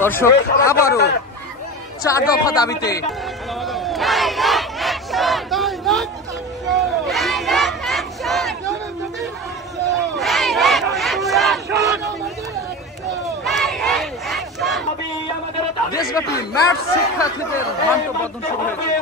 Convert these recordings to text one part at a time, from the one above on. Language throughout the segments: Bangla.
দর্শক আবারও 4 দফা দাবিতে দেশব্যাপী ম্যাথ শিক্ষার্থীদের মানববন্ধন শুরু হয়েছে।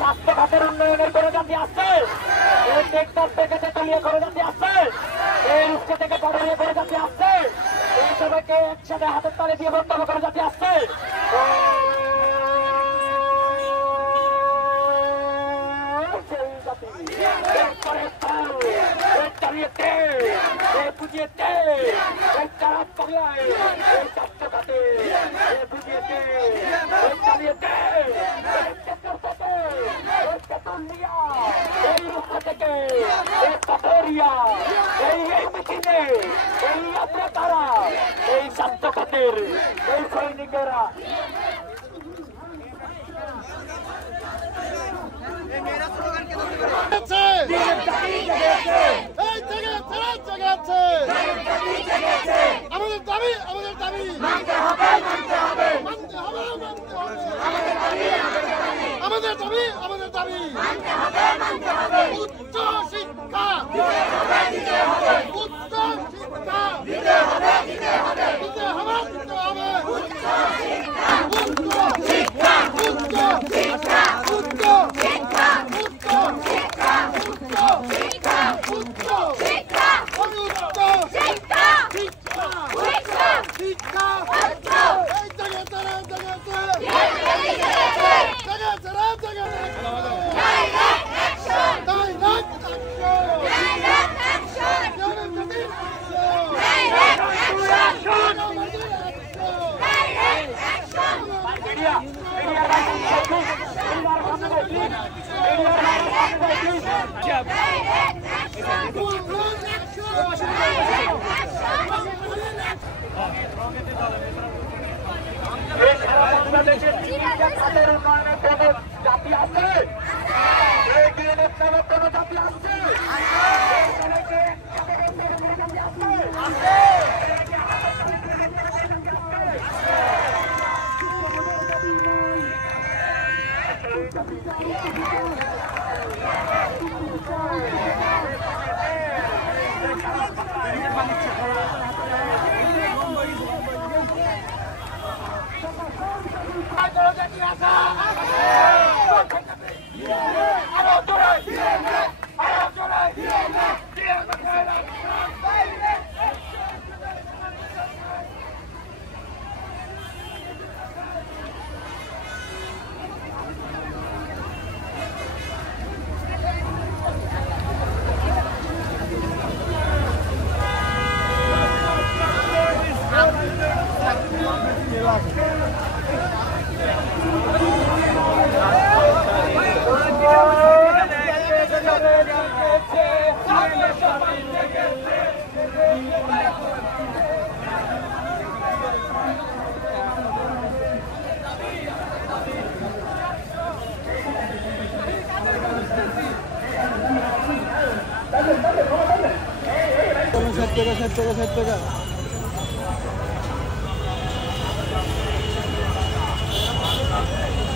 স্বাস্থ্য খাতের উন্নয়নের করে জাতি আছে, টেকটক থেকে তেতুলিয়া করে জাতি আছে, এই উচ্চে থেকে পড়ালিয়া করে জাতি আছে, এই সবাইকে একসাথে হাতের তালে দিয়ে বন্ধ করে জাতি আছে। এই স্বাস্থ্য খাতের এই সৈনিকেরা আমাদের দাবি মানতে হবে আমাদের দাবি উচ্চ শিক্ষা বাংলাদেশের চিকিৎসা খাতের উন্নয়নের কোনো জাতি আছে, কোনো জাতি আছে,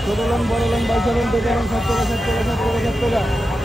ছোট লোন বড় লোন 22 লোন 7 টাকা 7 টাকা 7 টাকা 7 টাকা 7 টাকা